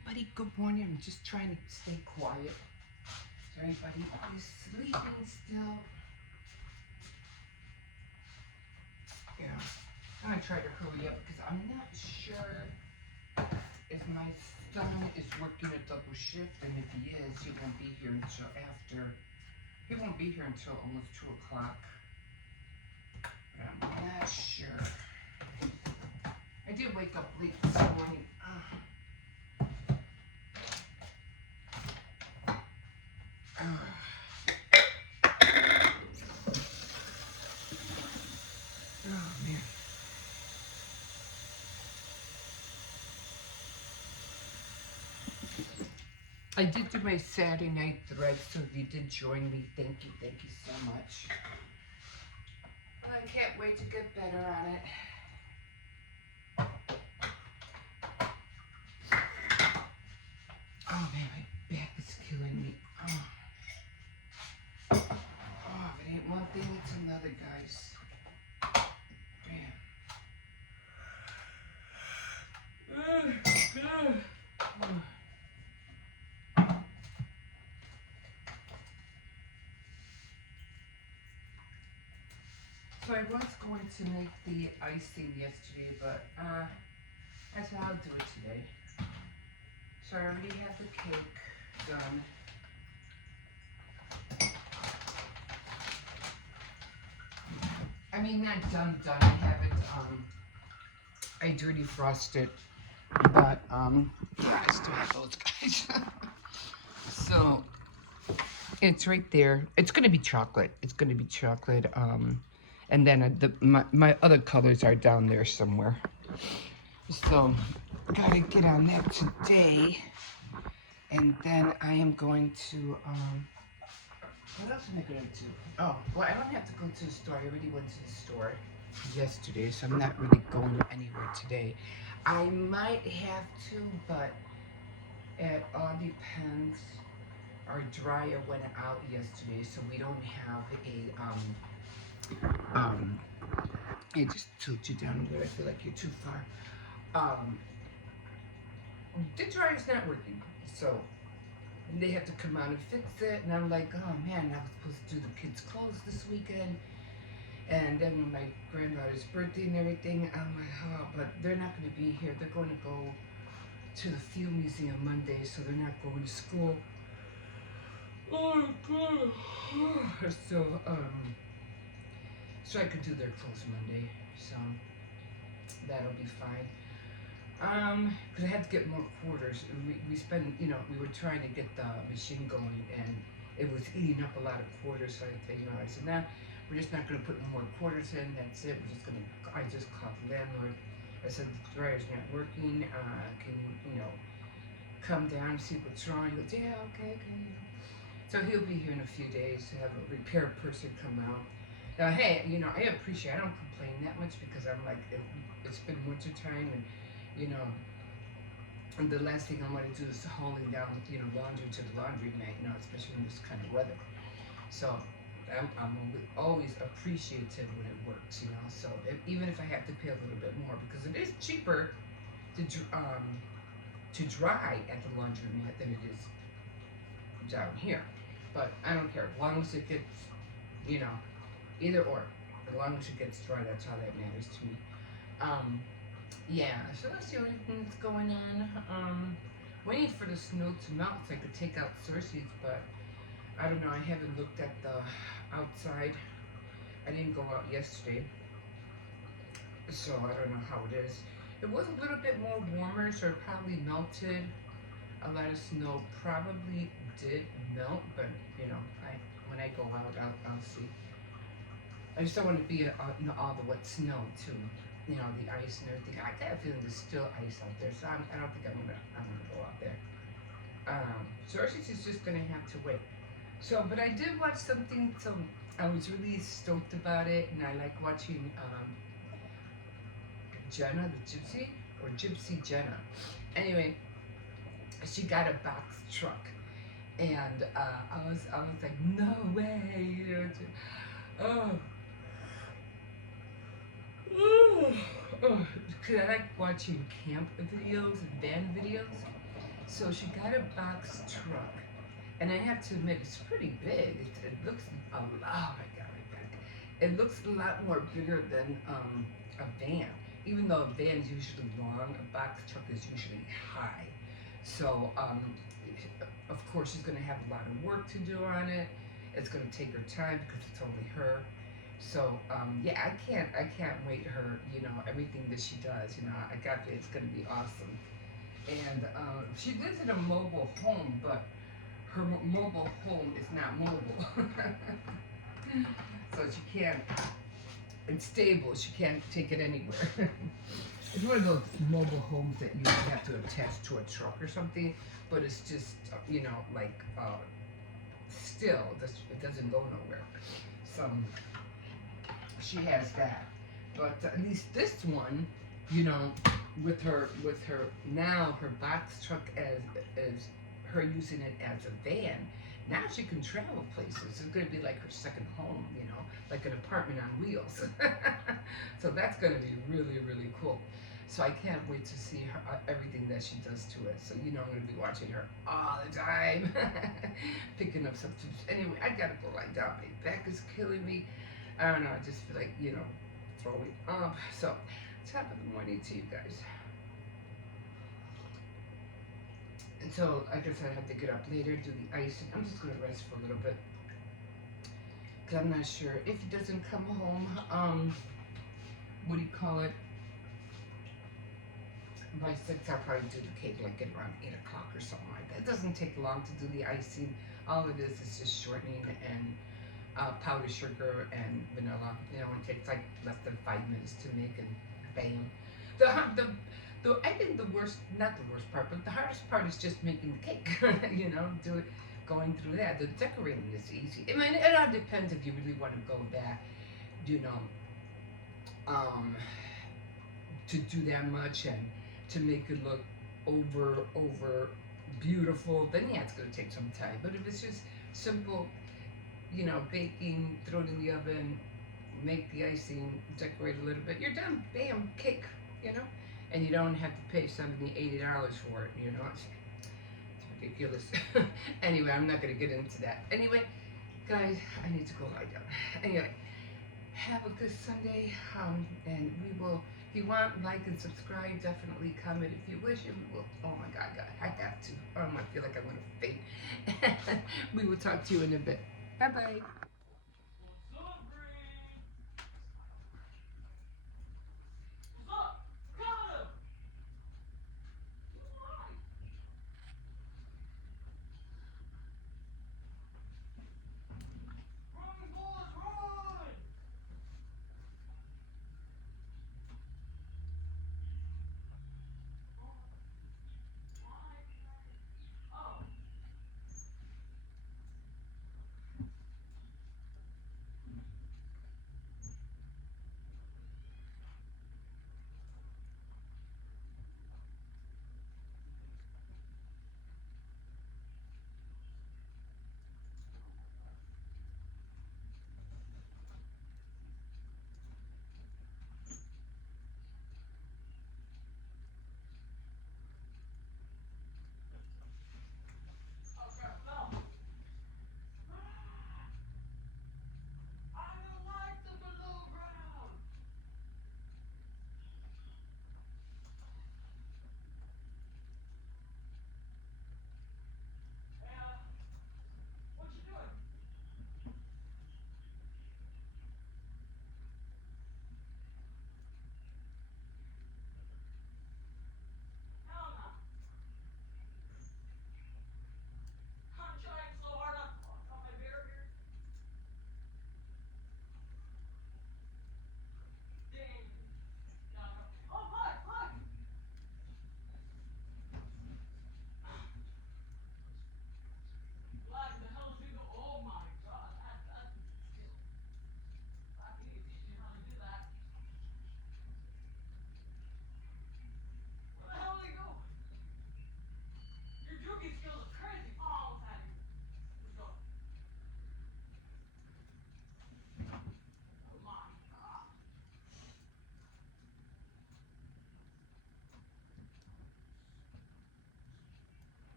everybody, good morning. I'm just trying to stay quiet. So everybody is sleeping still. Yeah. I'm gonna try to hurry up because I'm not sure if my son is working a double shift, and if he is, he won't be here until after. He won't be here until almost 2 o'clock. I'm not sure. I did wake up late this morning. Oh man. I did do my Saturday night thread, so if you did join me, thank you so much. I can't wait to get better on it. Oh man, my back is killing me. Oh, if it ain't one thing, it's another, guys. Man. So I was going to make the icing yesterday, but I said I'll do it today. So I already have the cake done. I mean, not done. I have it, I dirty frosted, but, I still have those guys. So, it's right there. It's gonna be chocolate. And then my other colors are down there somewhere. So, gotta get on that today. And then I am going to, what else am I gonna do? Oh, well, I don't have to go to the store. I already went to the store yesterday, so I'm not really going anywhere today. I might have to, but it all depends. Our dryer went out yesterday, so we don't have it just tilts you down a little. I feel like you're too far. The dryer's not working, so they have to come out and fix it, and I'm like, oh man, I was supposed to do the kids' clothes this weekend, and then my granddaughter's birthday and everything, I'm like, oh, but they're not going to be here. They're going to go to the Field Museum Monday, so they're not going to school. Oh God. So I could do their clothes Monday, so that'll be fine. Because I had to get more quarters. We spent, we were trying to get the machine going, and it was eating up a lot of quarters. So I said, nah, we're just not going to put more quarters in. That's it. I just called the landlord. I said, the dryer's not working. Can you, come down and see what's wrong? He goes, yeah, okay. So he'll be here in a few days to have a repair person come out. Now, hey, I appreciate. I don't complain that much because I'm like, it's been winter time, and and the last thing I want to do is hauling down, laundry to the laundromat, especially in this kind of weather. So I'm always appreciative when it works, So even if I have to pay a little bit more, because it is cheaper to dry at the laundromat than it is down here. But I don't care, as long as it gets, either or, as long as it gets dry, that's all that matters to me. Yeah, so that's the only thing that's going on. Waiting for the snow to melt so I could take out Cersei's, but I don't know, I haven't looked at the outside. I didn't go out yesterday, so I don't know how it is. It was a little bit more warmer, so it probably melted. A lot of snow probably did melt, but when I go out, I'll see. I just don't want to be in all the wet snow too. The ice and everything. I got a feeling there's still ice out there, so I don't think I'm gonna go out there. Cersei's is just gonna have to wait. So, but I did watch something, so I was really stoked about it, and I like watching Jenna the Gypsy, or Gypsy Jenna. Anyway, she got a box truck, and I was like, no way, oh. Cause I like watching camp videos and band videos. So she got a box truck, and I have to admit it's pretty big. It looks a lot. Oh my god, my back. It looks a lot more bigger than a van. Even though a van is usually long, a box truck is usually high. So of course she's gonna have a lot of work to do on it. It's gonna take her time because it's only her. So yeah, I can't wait her. You know everything that she does. You know I got it's gonna be awesome. And she lives in a mobile home, but her mobile home is not mobile. So she can't. It's stable. She can't take it anywhere. It's one of those mobile homes that you have to attach to a truck or something, but it's just like still. It doesn't go nowhere. So she has that, but at least this one, you know, with her now her box truck as her using it as a van. Now she can travel places. It's going to be like her second home, like an apartment on wheels. So that's going to be really, really cool. So I can't wait to see her, everything that she does to it. So I'm going to be watching her all the time, picking up some tips. Anyway, I gotta go lie down. My back is killing me. I don't know. I just feel like throwing up. So top of the morning to you guys. And so I guess I have to get up later, do the icing. I'm just gonna rest for a little bit because I'm not sure if he doesn't come home. What do you call it? By 6, I'll probably do the cake like at around 8 o'clock or something like that. It doesn't take long to do the icing. All it is just shortening and powdered sugar and vanilla. It takes like less than 5 minutes to make, and bam. The I think the worst, not the worst part, but the hardest part is just making the cake. Do it, going through that. The decorating is easy. I mean, it all depends if you really want to go that, you know, um, to do that much and to make it look over beautiful. Then yeah, it's gonna take some time. But if it's just simple, baking, throw it in the oven, make the icing, decorate a little bit, you're done. Bam, cake, you know? And you don't have to pay $70, $80 for it, it's ridiculous. Anyway, I'm not going to get into that. Anyway, guys, I need to go lie down. Anyway, have a good Sunday, and we will, if you want, like and subscribe, definitely comment if you wish, and we will, oh my God, I have to, I feel like I'm going to faint. We will talk to you in a bit. Bye-bye.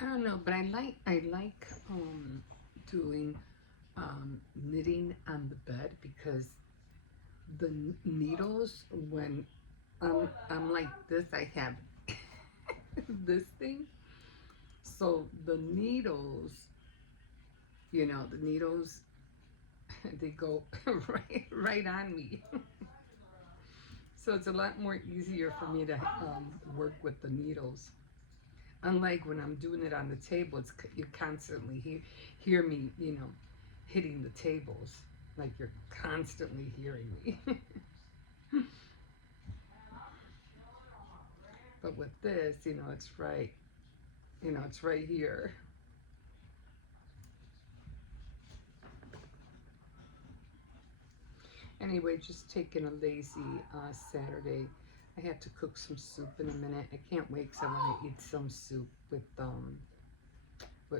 I don't know, but I like doing knitting on the bed because the needles when I'm like this, I have this thing. So the needles, the needles, they go right on me. So it's a lot more easier for me to work with the needles. Unlike when I'm doing it on the table, you constantly hear me, hitting the tables. Like you're constantly hearing me. But with this, it's right here. Anyway, just taking a lazy Saturday. I have to cook some soup in a minute. I can't wait because I want to eat some soup with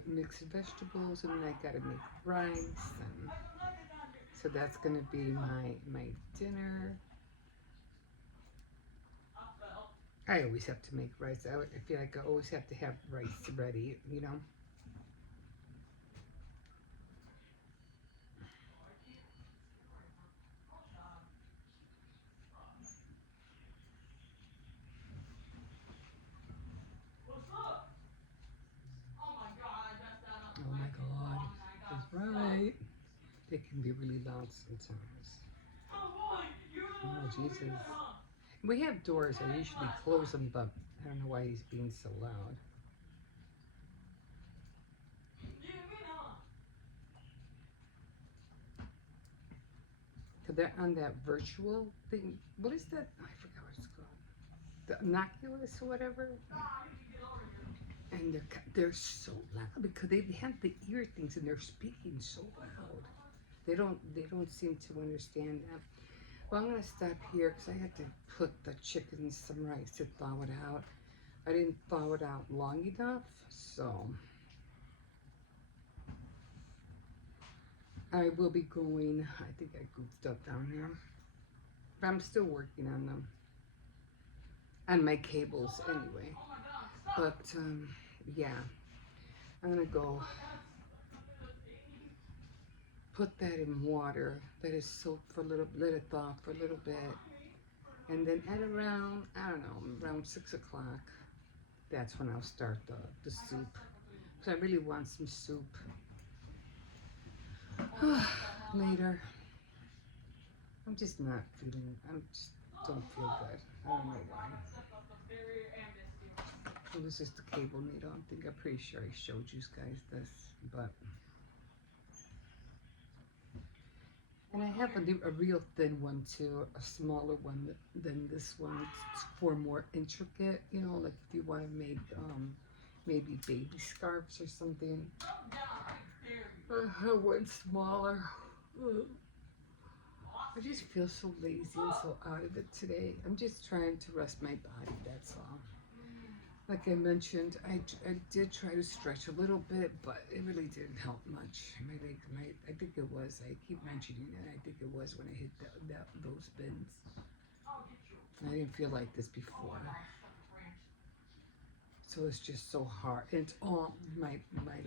mixed vegetables, and then I gotta make rice, and so that's gonna be my dinner. I always have to make rice. I feel like I always have to have rice ready. Oh my God, that's right. They can be really loud sometimes. Oh Jesus. We have doors. I usually close them, but I don't know why he's being so loud. Cause they're on that virtual thing. What is that? I forgot what it's called. The Oculus or whatever. And they're so loud because they have the ear things and they're speaking so loud. They don't seem to understand that. Well, I'm gonna stop here because I had to put the chicken in some rice to thaw it out. I didn't thaw it out long enough, so I will be going. I think I goofed up down there, but I'm still working on them, on my cables anyway. But yeah, I'm gonna go put that in water. Let it soak for a little. Let it thaw for a little bit, and then at around, I don't know, around 6 o'clock, that's when I'll start the soup. So I really want some soup later. I'm just not feeling. I'm just don't feel good. I don't know why. It was just a cable needle. I'm pretty sure I showed you guys this, but and I have a real thin one too, a smaller one than this one. It's for more intricate, like if you want to make maybe baby scarves or something. I have one smaller. I just feel so lazy and so out of it today. I'm just trying to rest my body, that's all. Like I mentioned, I did try to stretch a little bit, but it really didn't help much. I think it was, I keep mentioning it, I think it was when I hit those bins. I didn't feel like this before. So it's just so hard. It's on my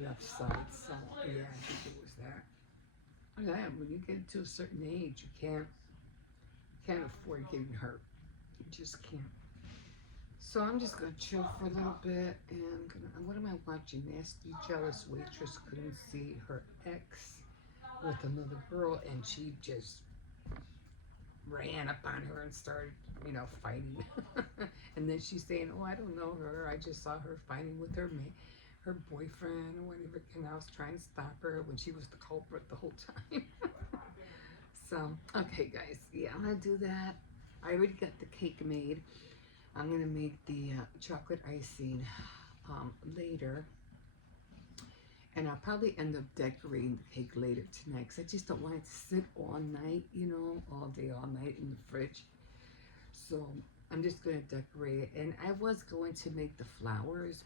left side, so yeah, I think it was that. Yeah, when you get to a certain age, you can't afford getting hurt. You just can't. So I'm just gonna chill for a little bit and what am I watching? Nasty Jealous Waitress couldn't see her ex with another girl and she just ran up on her and started, fighting. And then she's saying, "Oh, I don't know her. I just saw her fighting with her boyfriend or whatever, and I was trying to stop her when she was the culprit the whole time." So, okay, guys, yeah, I'm gonna do that. I already got the cake made. I'm gonna make the chocolate icing later, and I'll probably end up decorating the cake later tonight because I just don't want it to sit all night, all day, all night in the fridge. So I'm just gonna decorate it, and I was going to make the flowers.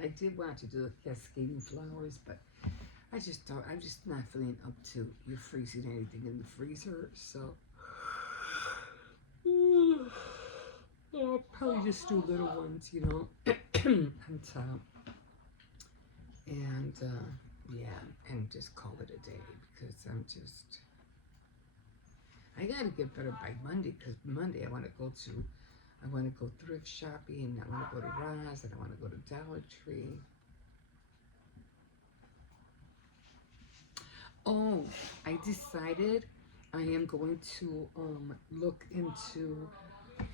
I did want to do the cascading flowers, but I just don't. I'm just not feeling up to you freezing anything in the freezer, so. I'll probably just do little ones, on top. And yeah, and just call it a day because I gotta get better by Monday because Monday I want to go thrift shopping. I want to go to Ross and I want to go to Dollar Tree. Oh, I decided I am going to look into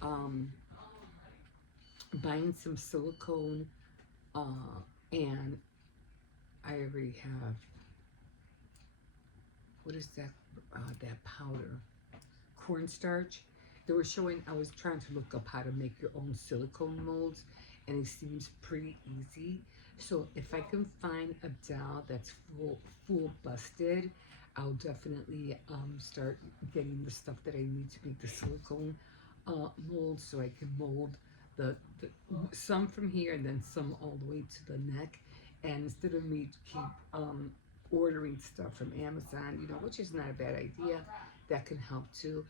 um, buying some silicone, and I already have, what is that? That powder, cornstarch. They were showing. I was trying to look up how to make your own silicone molds, and it seems pretty easy. So if I can find a dowel that's full busted, I'll definitely start getting the stuff that I need to make the silicone mold, so I can mold the some from here and then some all the way to the neck. And instead of me keep ordering stuff from Amazon, which is not a bad idea, that can help too.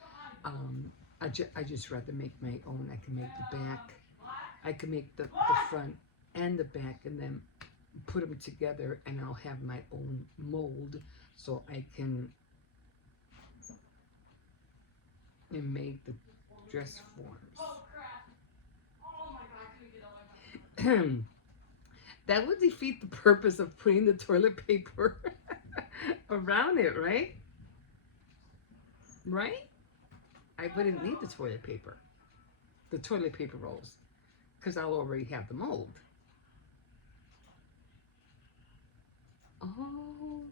Um, I just rather make my own. I can make the back, I can make the front and the back, and then put them together, and I'll have my own mold, so I can make the dress forms. That would defeat the purpose of putting the toilet paper around it, right? Right? I wouldn't need the toilet paper rolls, because I'll already have the mold. Oh,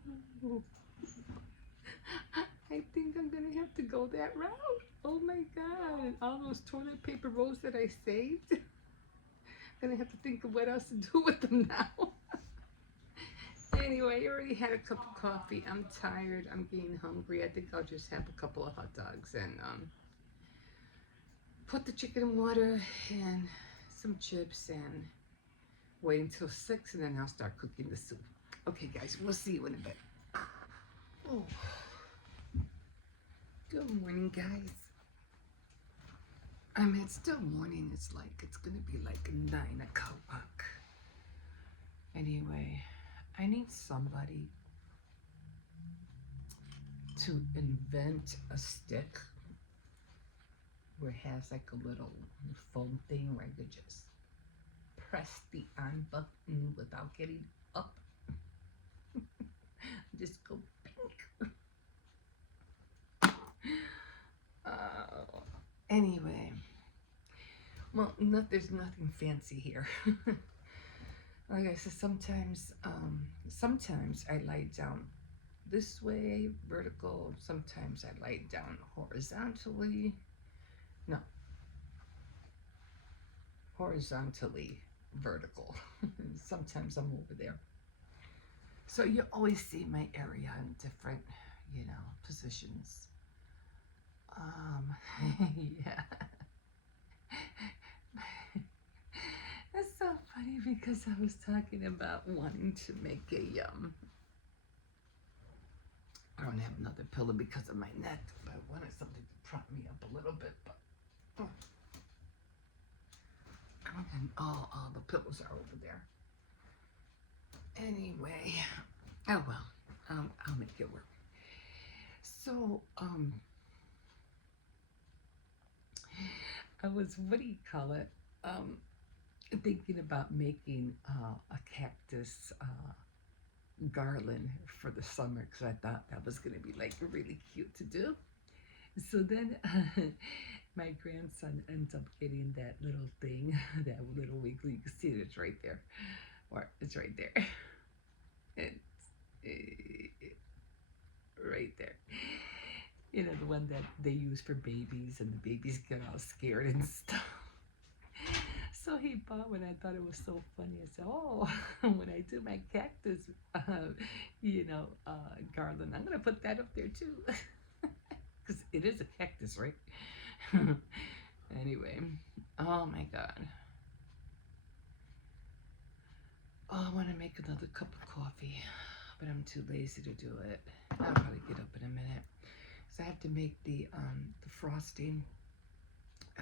I think I'm gonna have to go that route. Oh my God, all those toilet paper rolls that I saved. I'm gonna have to think of what else to do with them now. Anyway, I already had a cup of coffee. I'm tired. I'm getting hungry. I think I'll just have a couple of hot dogs and put the chicken in water and some chips and wait until 6, and then I'll start cooking the soup. Okay, guys, we'll see you in a bit. Oh. Good morning, guys. It's still morning. It's gonna be like 9 o'clock. Anyway, I need somebody to invent a stick where it has like a little foam thing where I could just press the on button without getting up. Just go pink. Anyway, well, there's nothing fancy here. Like I said, sometimes I lie down this way, vertical. Sometimes I lie down horizontally. No, horizontally, vertical. Sometimes I'm over there. So you always see my area in different, positions. Yeah. That's so funny because I was talking about wanting to make a I don't have another pillow because of my neck, but I wanted something to prop me up a little bit, but all the pillows are over there. Anyway, oh well, I'll make it work. So, I was, what do you call it? Thinking about making a cactus garland for the summer because I thought that was going to be like really cute to do. So then my grandson ends up getting that little thing, that little wiggly. You can see it, it's right there, or it's right there. It's right there. The one that they use for babies, and the babies get all scared and stuff. So he bought one. I thought it was so funny. I said, "Oh, when I do my cactus, garland, I'm gonna put that up there too, because it is a cactus, right?" Anyway, oh my God. Oh, I want to make another cup of coffee, but I'm too lazy to do it. I'll probably get up in a minute. So I have to make the frosting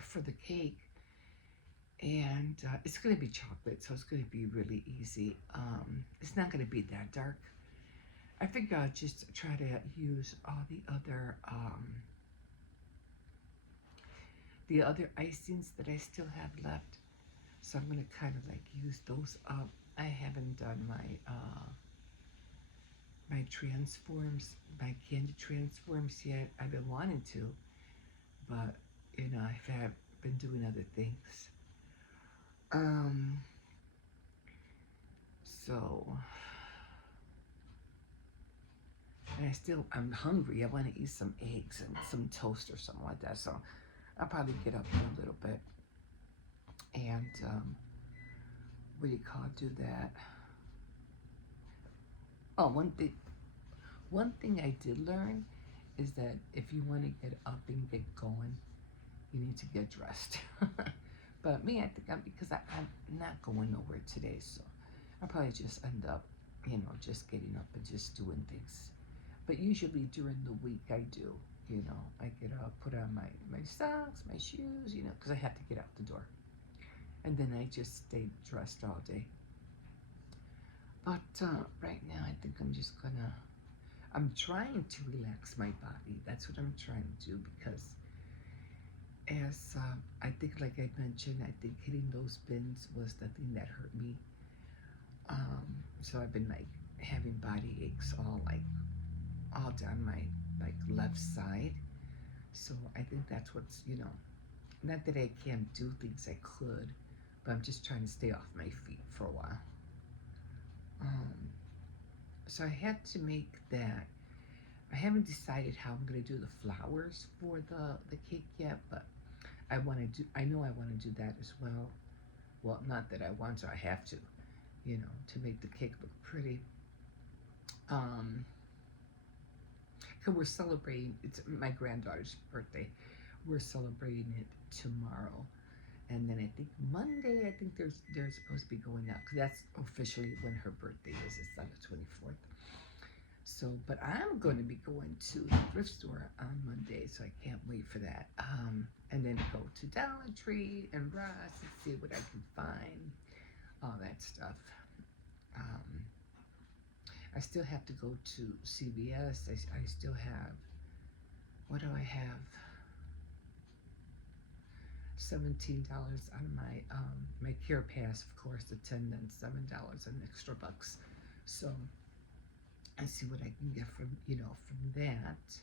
for the cake, And it's going to be chocolate, so it's going to be really easy. It's not going to be that dark. I figure I'll just try to use all the other icings that I still have left. So I'm going to kind of like use those up. I haven't done my transforms, my candy transforms yet. I've been wanting to, but I've been doing other things. Um, so, and I'm hungry. I want to eat some eggs and some toast or something like that. So I'll probably get up in a little bit and, what do you call it, do that. Oh, one thing I did learn is that if you want to get up and get going, you need to get dressed. But me, I think because I'm not going nowhere today, so I'll probably just end up, just getting up and just doing things. But usually during the week I do, I get up, put on my socks, my shoes, because I have to get out the door. And then I just stay dressed all day. But right now I think I'm trying to relax my body. That's what I'm trying to do because as I think, like I mentioned, I think hitting those bins was the thing that hurt me. So I've been like having body aches all down my like left side. So I think that's what's not that I can't do things I could, but I'm just trying to stay off my feet for a while. So I had to make that. I haven't decided how I'm gonna do the flowers for the cake yet, but I know I want to do that as well. Well, not that I want to, I have to, to make the cake look pretty. Cause we're celebrating, it's my granddaughter's birthday. We're celebrating it tomorrow. And then I think Monday, I think they're supposed to be going out because that's officially when her birthday is. It's on the 24th. So, but I'm going to be going to the thrift store on Monday, so I can't wait for that. And then go to Dollar Tree and Ross and see what I can find, all that stuff. I still have to go to CVS. I still have, what do I have? $17 out of my Care Pass, of course, the $10 and $7 an extra bucks. So I see what I can get from that.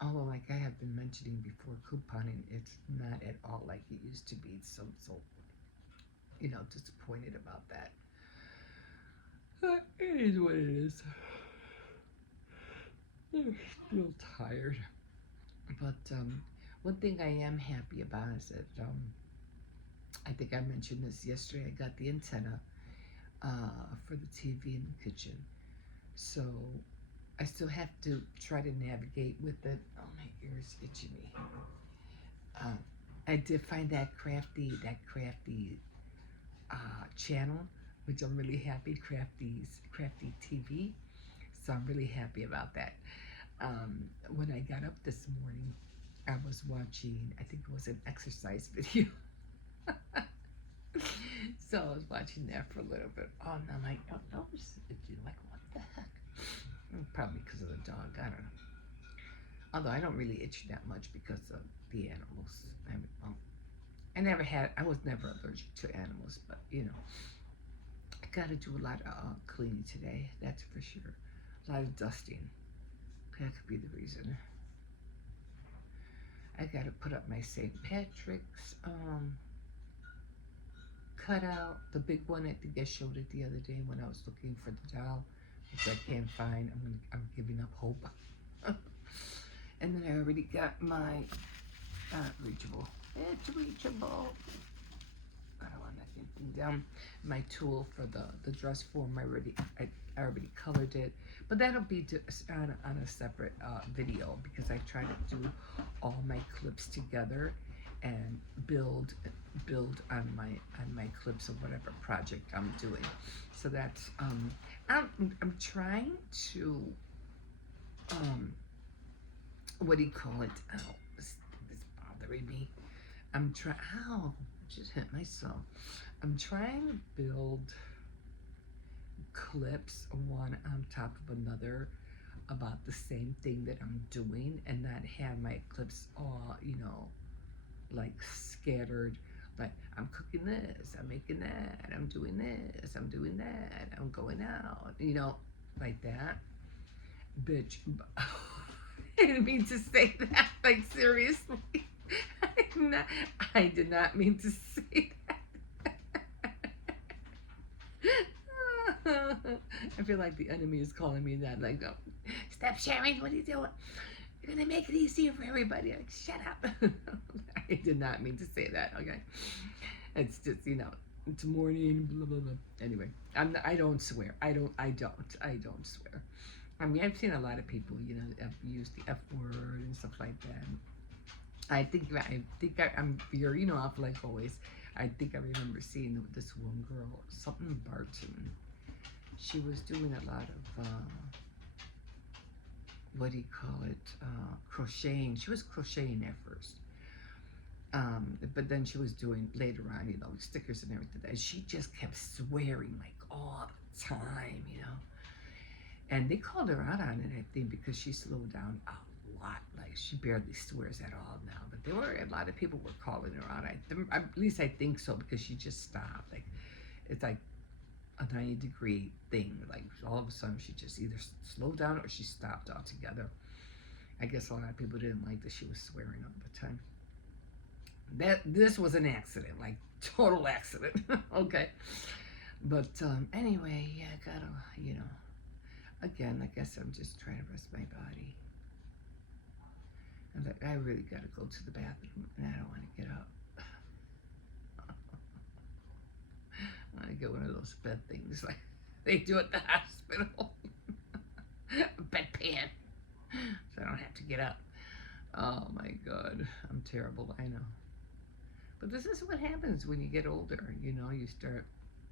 Although, like I have been mentioning before, couponing, it's not at all like it used to be. So disappointed about that. It is what it is. I'm still tired. But one thing I am happy about is that I think I mentioned this yesterday. I got the antenna for the TV in the kitchen. So I still have to try to navigate with it. Oh, my ear's itching me. I did find that crafty channel, which I'm really happy. Crafty TV. So I'm really happy about that. When I got up this morning, I was watching, I think it was an exercise video. So I was watching that for a little bit. Oh, and I'm like, oh, no, like, what the heck? Probably because of the dog, I don't know. Although I don't really itch that much because of the animals. I was never allergic to animals, but I gotta do a lot of cleaning today, that's for sure. A lot of dusting. That could be the reason. I gotta put up my St. Patrick's cutout, the big one. I think I showed it the other day when I was looking for the doll, which I can't find. I'm giving up hope. And then I already got my reachable. It's reachable. I don't want anything down. My tool for the dress form. I already colored it, but that'll be on a separate video because I try to do all my clips together and build on my clips of whatever project I'm doing. So that's I'm trying to what do you call it? Oh, this is bothering me. I'm trying. Ow! I just hit myself. I'm trying to build clips one on top of another about the same thing that I'm doing, and not have my clips all, like scattered. Like, I'm cooking this, I'm making that, I'm doing this, I'm doing that, I'm going out, like that. Bitch. I didn't mean to say that. Like, seriously. I did not mean to say that. I feel like the enemy is calling me that. Like, oh, stop sharing. What are you doing? You're gonna make it easier for everybody. Like, shut up. I did not mean to say that. Okay, it's just it's morning. Blah blah blah. Anyway, I don't swear. I don't swear. I mean, I've seen a lot of people, use the F word and stuff like that. I'm very, off like always. I think I remember seeing this one girl, something Barton. She was doing a lot of, what do you call it, crocheting. She was crocheting at first. But then she was doing later on, stickers and everything. And she just kept swearing like all the time. And they called her out on it, I think, because she slowed down a lot. Like, she barely swears at all now. But a lot of people were calling her out. At least I think so, because she just stopped. Like, it's like a 90-degree thing. Like, all of a sudden, she just either slowed down or she stopped altogether. I guess a lot of people didn't like that she was swearing all the time. This was an accident, like, total accident. Okay. But anyway, yeah, I gotta, again, I guess I'm just trying to rest my body. And I really gotta go to the bathroom, and I don't want to get up. I want to get one of those bed things like they do at the hospital. A bedpan. So I don't have to get up. Oh my God, I'm terrible, I know. But this is what happens when you get older, you start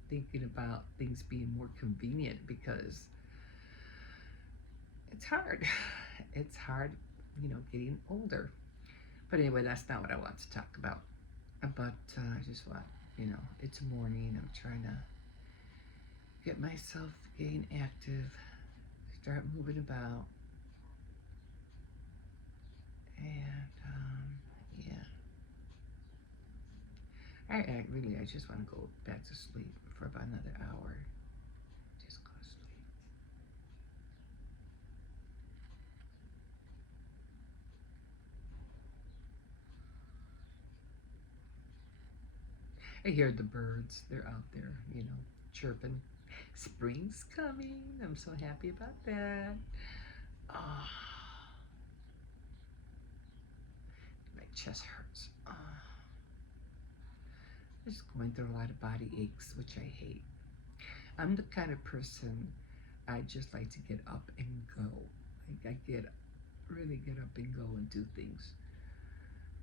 thinking about things being more convenient because it's hard. It's hard, getting older. But anyway, that's not what I want to talk about. But I just want, it's morning. I'm trying to get myself getting active, start moving about. And, yeah. I just want to go back to sleep for about another hour. Just go to sleep. I hear the birds. They're out there, chirping. Spring's coming. I'm so happy about that. Oh, my chest hurts. Oh. I'm just going through a lot of body aches, which I hate. I'm the kind of person, I just like to get up and go. Like, I really get up and go and do things.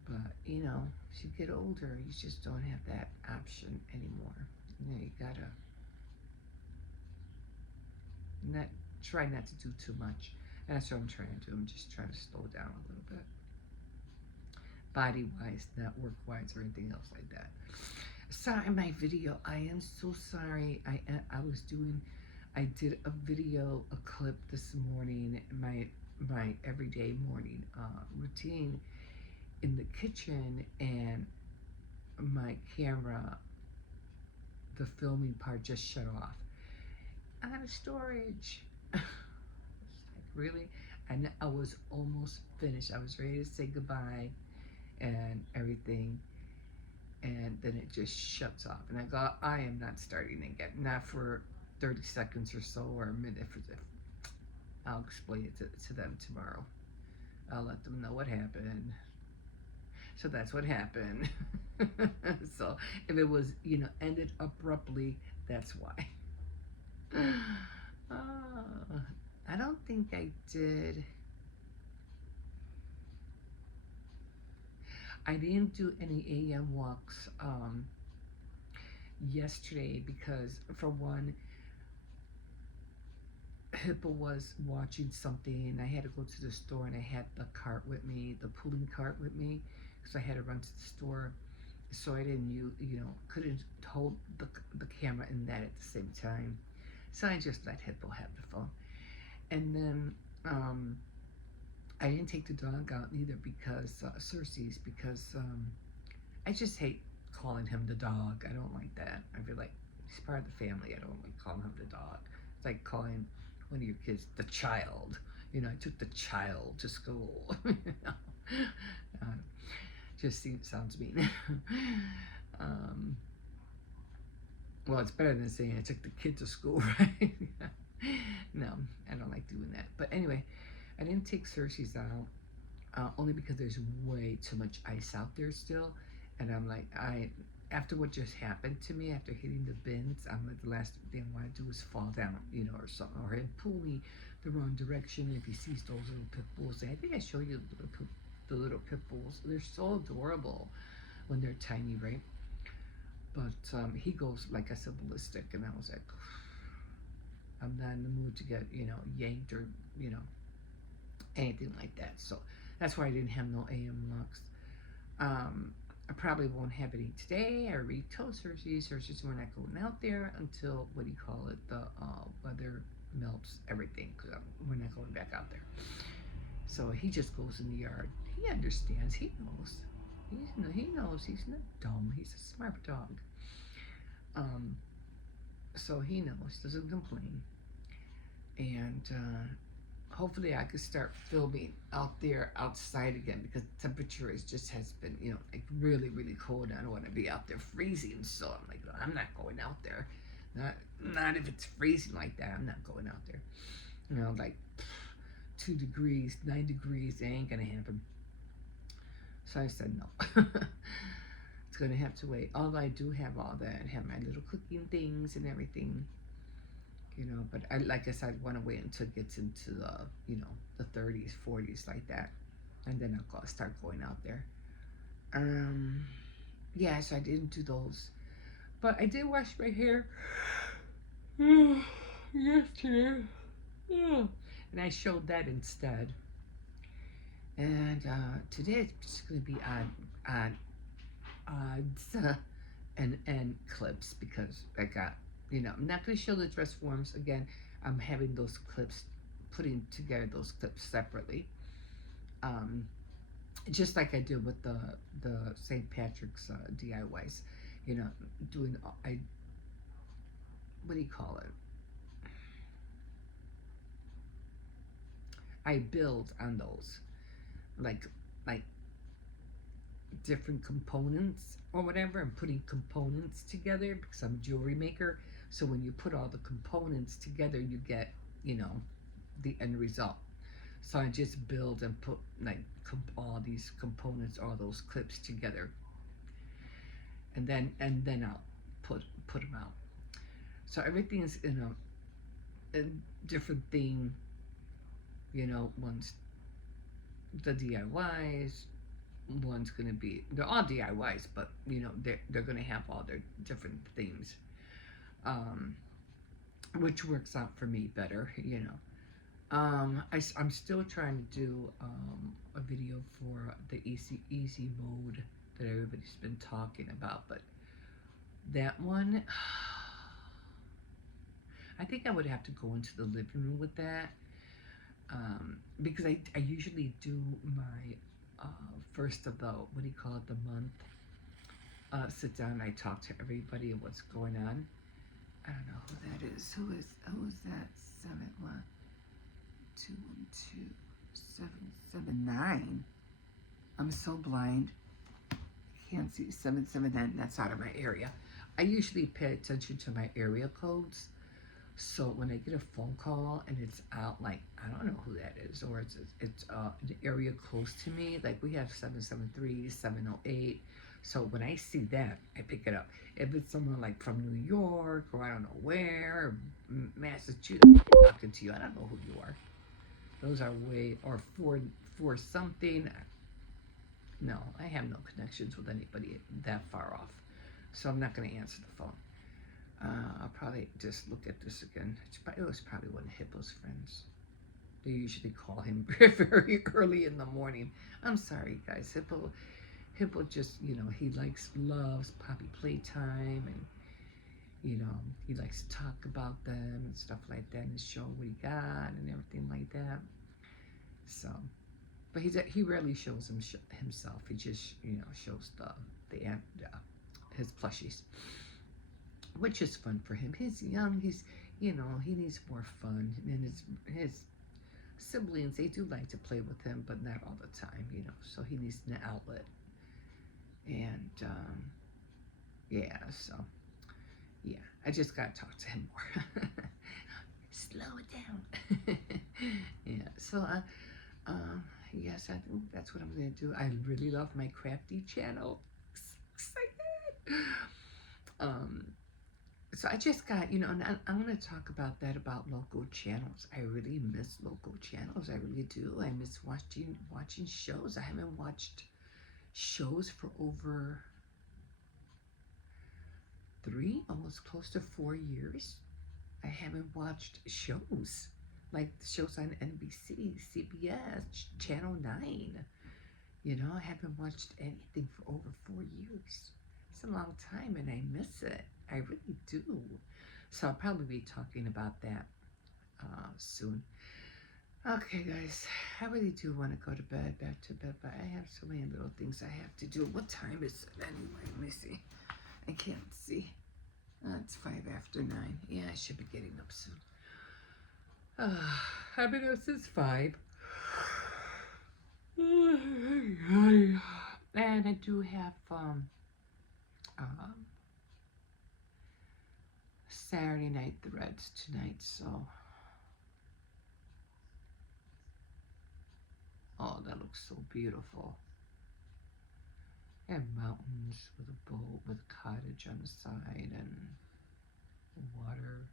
But, as you get older, you just don't have that option anymore. You gotta try not to do too much. And that's what I'm trying to do. I'm just trying to slow down a little bit. Body-wise, not work-wise or anything else like that. Sorry, my video. I am so sorry. I did a video, a clip this morning, my everyday morning routine in the kitchen, and my camera, the filming part just shut off. Out of storage. Like, really? And I was almost finished. I was ready to say goodbye and everything, and then it just shuts off. And I go, I am not starting again. Not for 30 seconds or so, or a minute. I'll explain it to them tomorrow. I'll let them know what happened. So that's what happened. So if it was, ended abruptly, that's why. I don't think I did. I didn't do any AM walks yesterday because, for one, Hippo was watching something. I had to go to the store, and I had the cart with me, the pulling cart with me, because I had to run to the store. so I didn't couldn't hold the camera in that at the same time. So I just let Hippo have the phone. And then I didn't take the dog out either because Cersei's because I just hate calling him the dog. I don't like that. I feel like he's part of the family. I don't like calling him the dog. It's like calling one of your kids the child. I took the child to school. uh, sounds mean. um, well, it's better than saying I took the kid to school, right? No, I don't like doing that. But anyway, I didn't take Cersei's out only because there's way too much ice out there still, and I'm like, after what just happened to me after hitting the bins, I'm like, the last thing I want to do is fall down, or something, or him pull me the wrong direction. If he sees those little pit bulls, I think I showed you the little pit bulls. They're so adorable when they're tiny, right? But he goes, like I said, ballistic, and I was like, I'm not in the mood to get, yanked or, anything like that. So that's why I didn't have no AM lux. I probably won't have any today. I already told Cersei's we're not going out there until, the weather melts everything, because we're not going back out there. So he just goes in the yard. He understands. He knows. He knows. He's not dumb. He's a smart dog. So he knows. Doesn't complain. And hopefully I could start filming out there outside again, because the temperature has been, like really, really cold. I don't want to be out there freezing. So I'm like, I'm not going out there. Not if it's freezing like that. I'm not going out there. Like 2 degrees, 9 degrees, it ain't gonna happen. So I said no. It's gonna have to wait. Although I do have all that, have my little cooking things and everything. But like I said, I want to wait until it gets into the 30s, 40s like that, and then I'll start going out there. Yeah, so I didn't do those, but I did wash my hair yesterday. Yeah. And I showed that instead. And today it's just going to be odds and clips, because I got, I'm not going to show the dress forms again. I'm having those clips, putting together those clips separately. Just like I did with the St. Patrick's DIYs, doing, what do you call it? I build on those, like different components or whatever. I'm putting components together because I'm a jewelry maker. So when you put all the components together, you get, the end result. So I just build and put all these components, all those clips together, and then I'll put them out. So everything's in a different theme. One's the DIYs, one's gonna be, they're all DIYs, but they're gonna have all their different themes, which works out for me better. I'm still trying to do a video for the easy mode that everybody's been talking about, but that one, I think I would have to go into the living room with that, because I usually do my first of the, the month, sit down and I talk to everybody and what's going on. I don't know who that is. Who is that? 712-779. I'm so blind. Can't see 779. That's out of my area. I usually pay attention to my area codes. So when I get a phone call and it's out, like, I don't know who that is, or it's an area close to me, like we have 773, 708. So when I see that, I pick it up. If it's someone like from New York, or I don't know where, Massachusetts, I'm talking to you, I don't know who you are. Those are way, or for something. No, I have no connections with anybody that far off. So I'm not going to answer the phone. I'll probably just look at this again. It was probably one of Hippo's friends. They usually call him very early in the morning. I'm sorry, guys. Hippo just, he loves Poppy Playtime, and he likes to talk about them and stuff like that, and show what he got and everything like that. So, but he rarely shows himself. He just, shows his plushies, which is fun for him. He's young. He needs more fun, and his siblings, they do like to play with him, but not all the time, so he needs an outlet. And yeah, so yeah, I just gotta talk to him more. Slow it down. Yeah, so yes, I think that's what I'm gonna do. I really love my crafty channel. Excited. So I just got, and I'm going to talk about that, about local channels. I really miss local channels. I really do. I miss watching shows. I haven't watched shows for over 3, almost close to 4 years. I haven't watched shows, like shows on NBC, CBS, Channel 9. I haven't watched anything for over 4 years. It's a long time, and I miss it. I really do. So I'll probably be talking about that soon. Okay, guys, I really do want to go to bed, back to bed, but I have so many little things I have to do. What time is it anyway? Let me see. I can't see. It's 5 after 9. Yeah, I should be getting up soon. I've been up since 5. And I do have Saturday night the Reds tonight, so oh, that looks so beautiful. And mountains with a boat with a cottage on the side, and water,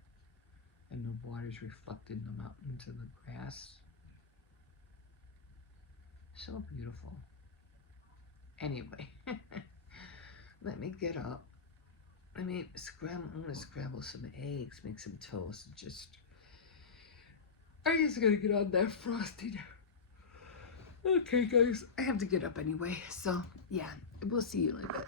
and the water's reflecting the mountains and the grass. So beautiful. Anyway, let me get up. I'm gonna scramble some eggs, make some toast, and I'm just gonna get on that frosting. Okay, guys, I have to get up anyway, so yeah, we'll see you in a bit.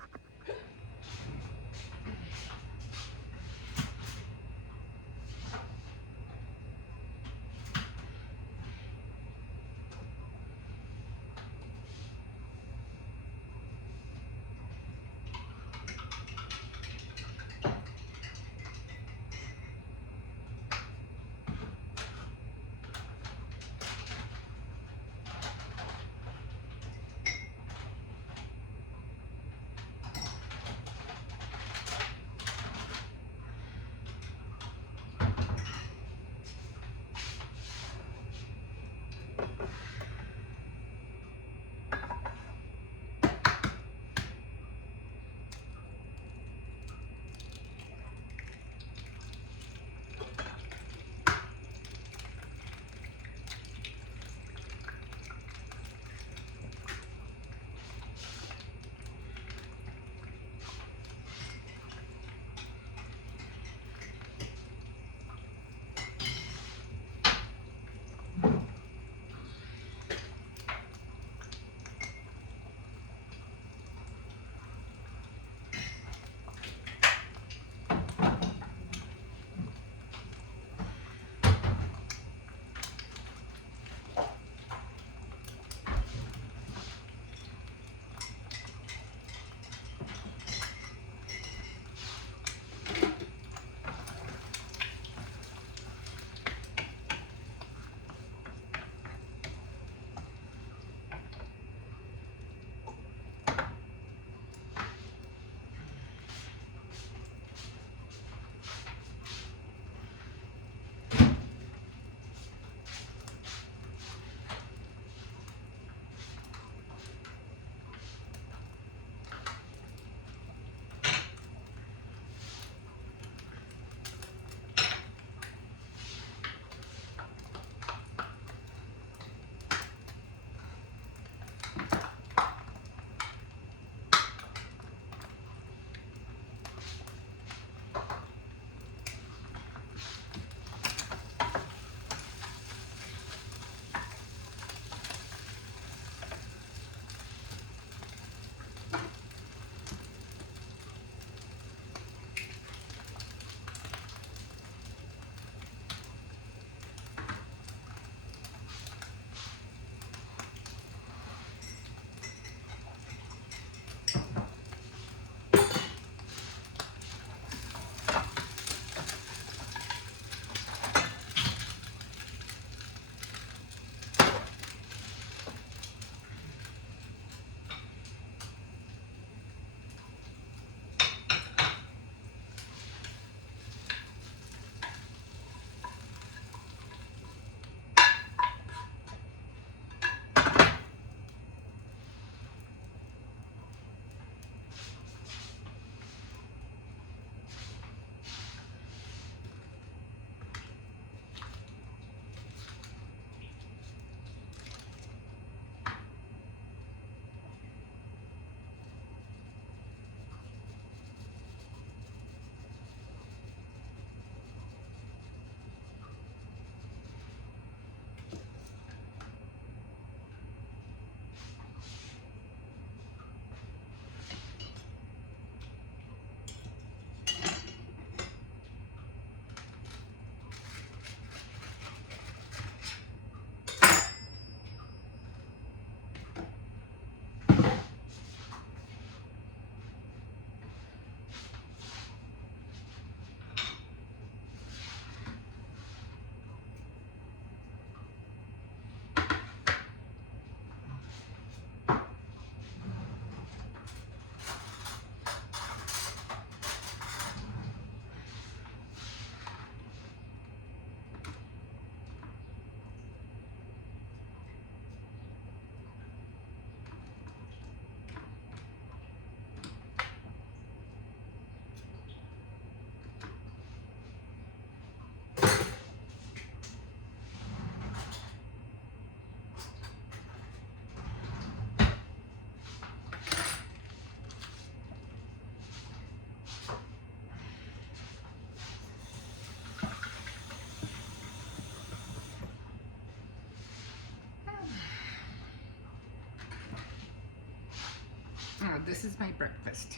this is my breakfast.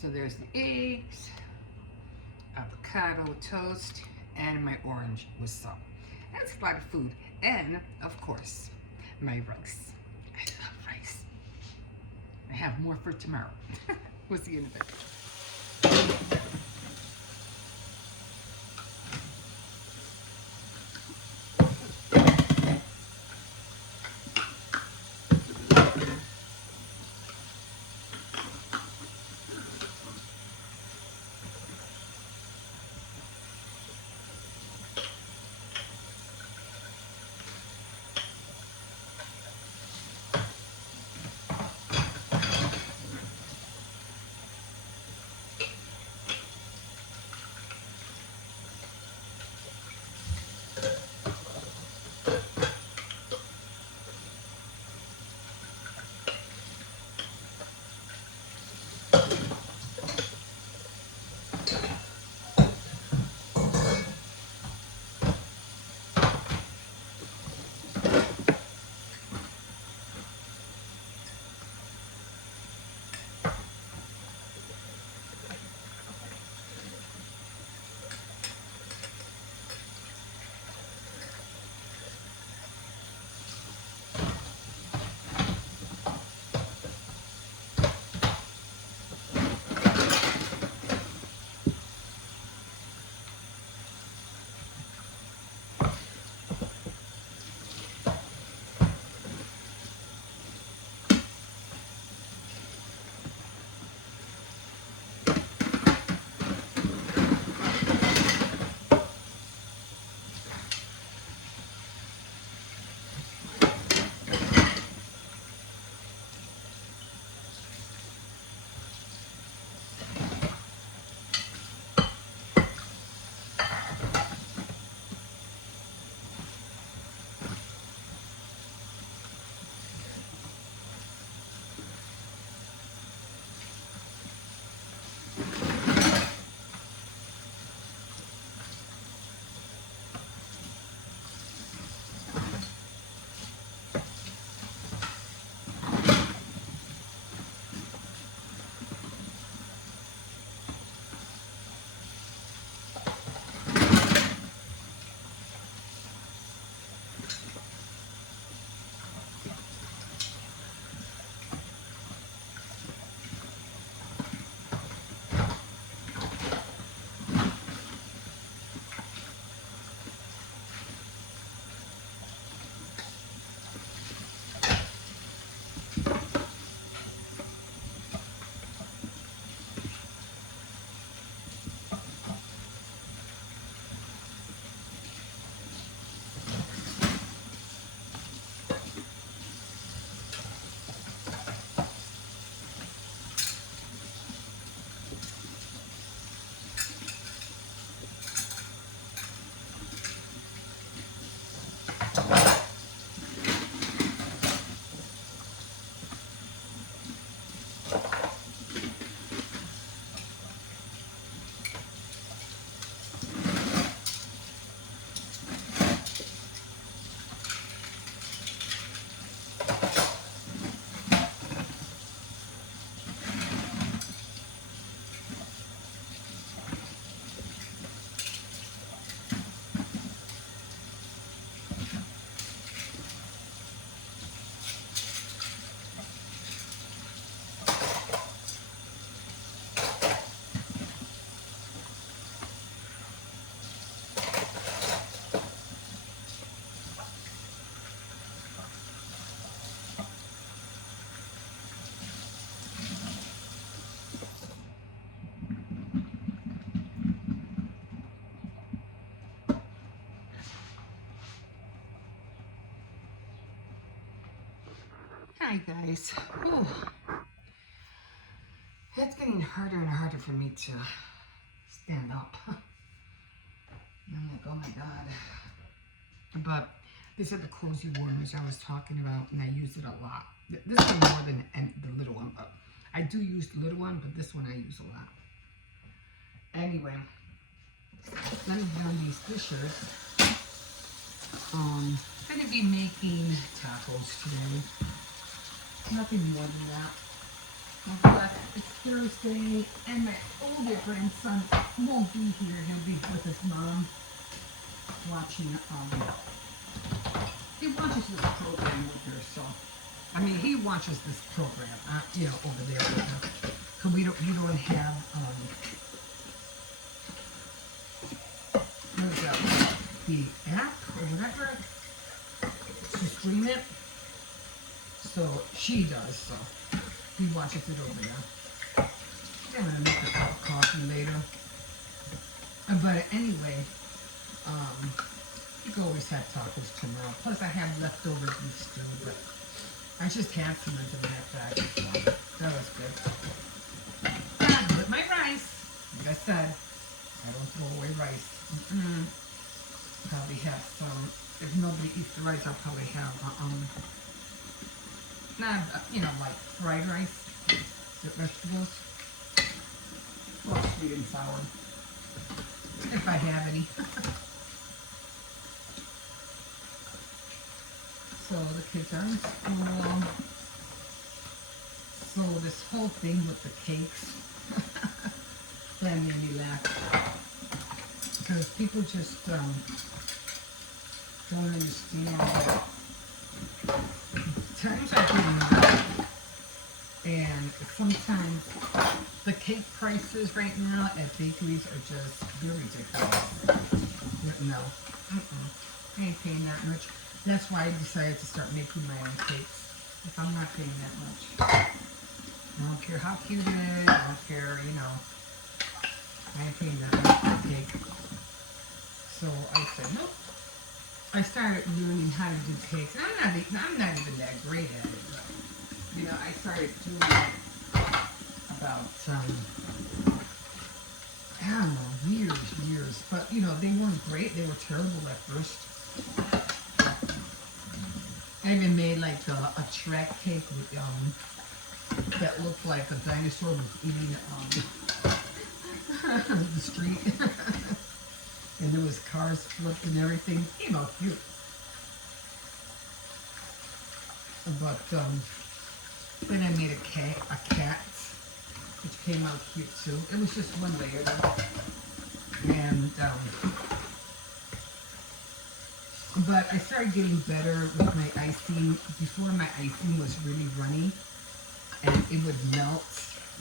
So there's the eggs, avocado toast, and my orange with salt. That's a lot of food. And, of course, my rice. I love rice. I have more for tomorrow. We'll see you in a bit. Hi guys. Whew. It's getting harder and harder for me to stand up. I'm like, oh my god. But these are the cozy warmers I was talking about, and I use it a lot. This one more than the little one, but I do use the little one, but this one I use a lot. Anyway, let me get on these dishes. I'm gonna be making tacos today. Nothing more than that. But it's Thursday, and my older grandson won't be here. He'll be with his mom watching. He watches this program with her, so. I mean, he watches this program, over there with her. Cause we don't have what is that? The app or whatever to stream it. So she does. So he watches it over there. I'm gonna make a cup of coffee later. But anyway, you can always have tacos tomorrow. Plus, I have leftover beef stew, but I just had some of them back. So that was good. But my rice, like I said, I don't throw away rice. Probably have some. If nobody eats the rice, I'll probably have like fried rice with vegetables, or sweet and sour, if I have any. So the kids are in school. So this whole thing with the cakes, that made me laugh. Because people just don't understand that times are getting rough, and sometimes the cake prices right now at bakeries are just very ridiculous. No, I ain't paying that much. That's why I decided to start making my own cakes. If I'm not paying that much, I don't care how cute it is. I don't care, I ain't paying that much for a cake. So I said nope. I started learning how to do cakes. And I'm not even that great at it. But, I started doing it about I don't know, years. But they weren't great. They were terrible at first. I even made like a track cake with that looked like a dinosaur was eating the street. And there was cars flipped and everything. Came out cute. But then I made a cat, which came out cute too. It was just one layer though. And but I started getting better with my icing. Before, my icing was really runny, and it would melt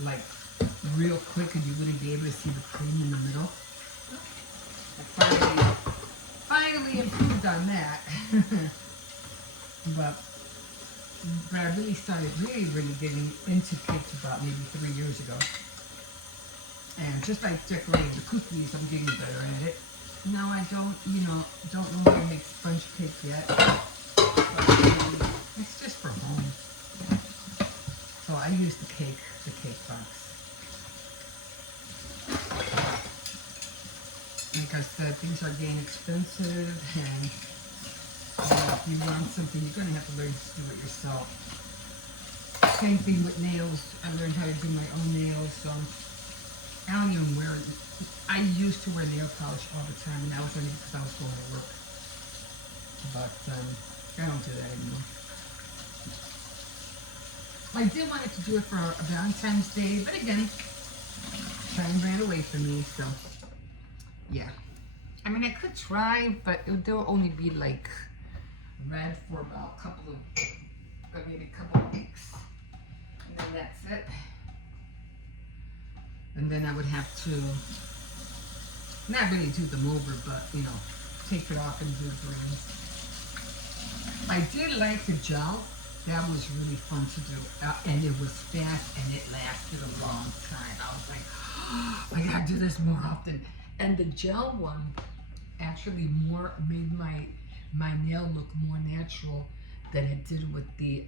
like real quick, and you wouldn't be able to see the cream in the middle. I finally improved on that. but I really started really getting into cakes about maybe 3 years ago. And just like decorating the cookies, I'm getting better at it. No, I don't know how to make sponge cake yet. But, it's just for home. So I use the cake box. Like I said, things are getting expensive, and if you want something, you're going to have to learn to do it yourself. Same thing with nails. I learned how to do my own nails, so I don't even wear it. I used to wear nail polish all the time, and that was only because I was going to work. But I don't do that anymore. I did want to do it for a Valentine's Day, but again, time ran away from me, so yeah. I mean, I could try, but there'll only be like red for about maybe a couple of weeks, and then that's it. And then I would have to not really do them over, but take it off and do greens. I did like the gel. That was really fun to do, and it was fast, and it lasted a long time. I was like, oh, I gotta do this more often. And the gel one actually made my nail look more natural than it did with the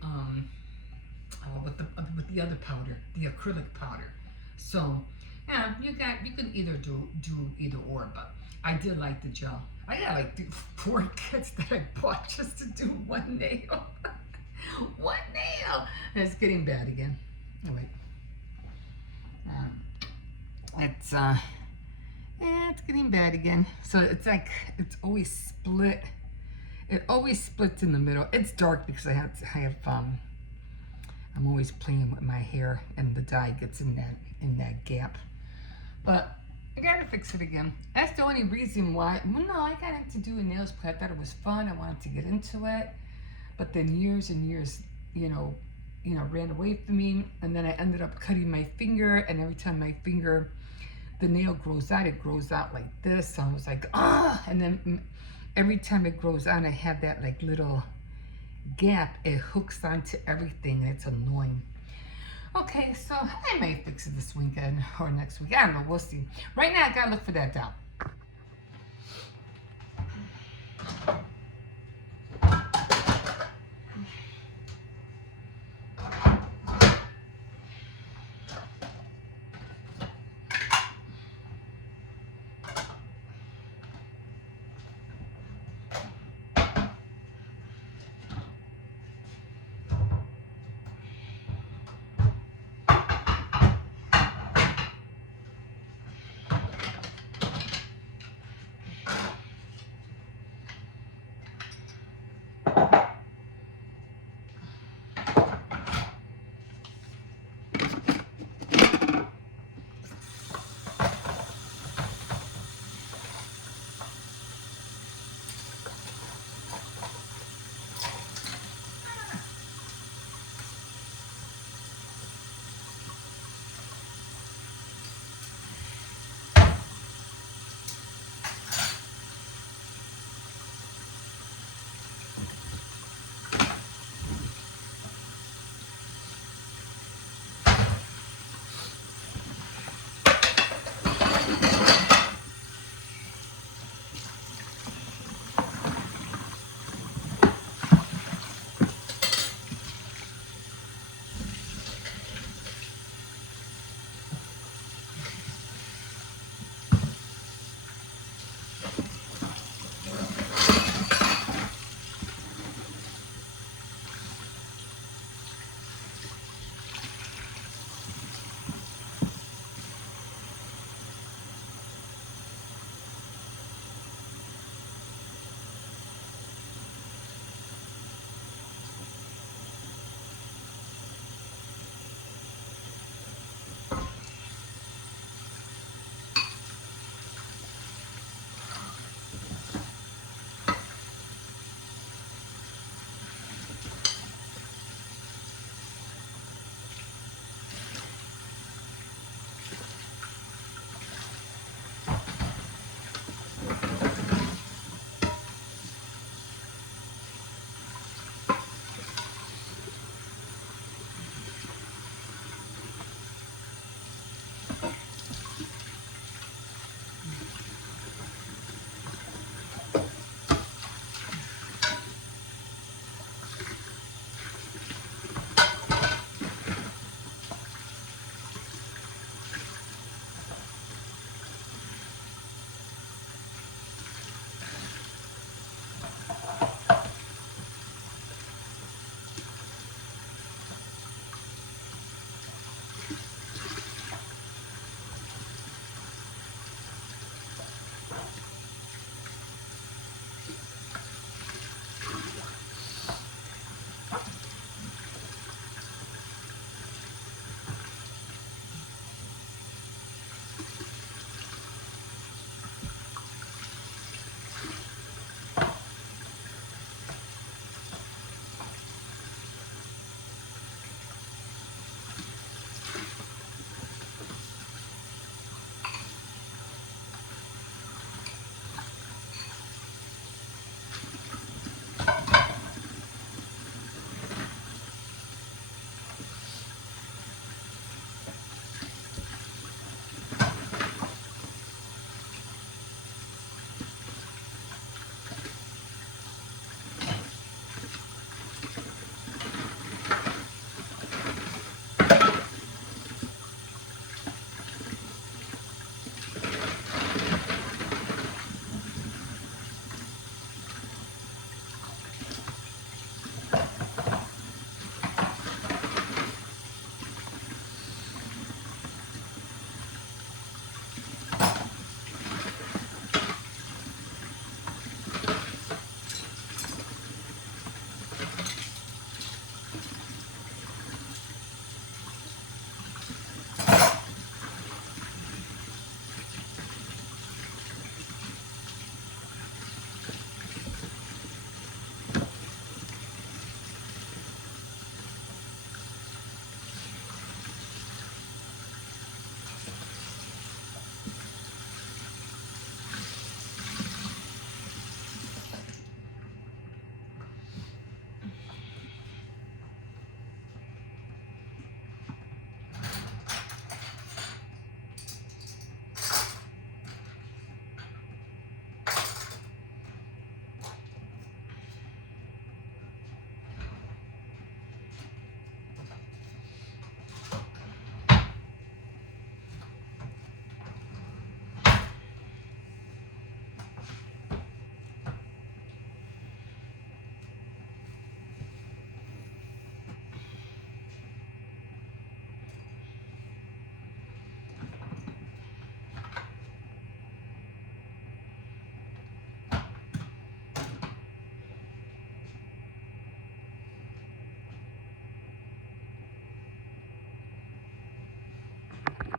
other powder, the acrylic powder. So yeah, you can either do either or, but I did like the gel. I got like 4 kits that I bought just to do one nail. One nail. And it's getting bad again. Oh wait. It's getting bad again. So it's always split. It always splits in the middle. It's dark because I have I'm always playing with my hair, and the dye gets in that gap. But I gotta fix it again. That's the only reason why. Well, no, I got into doing nails because I thought it was fun. I wanted to get into it, but then years and years, ran away from me, and then I ended up cutting my finger, and every time my finger, the nail grows out, it grows out like this. So I was like, and then every time it grows out, I have that like little gap. It hooks onto everything, and it's annoying. Okay, so I may fix it this weekend or next week. I don't know. We'll see. Right now, I gotta look for that doll.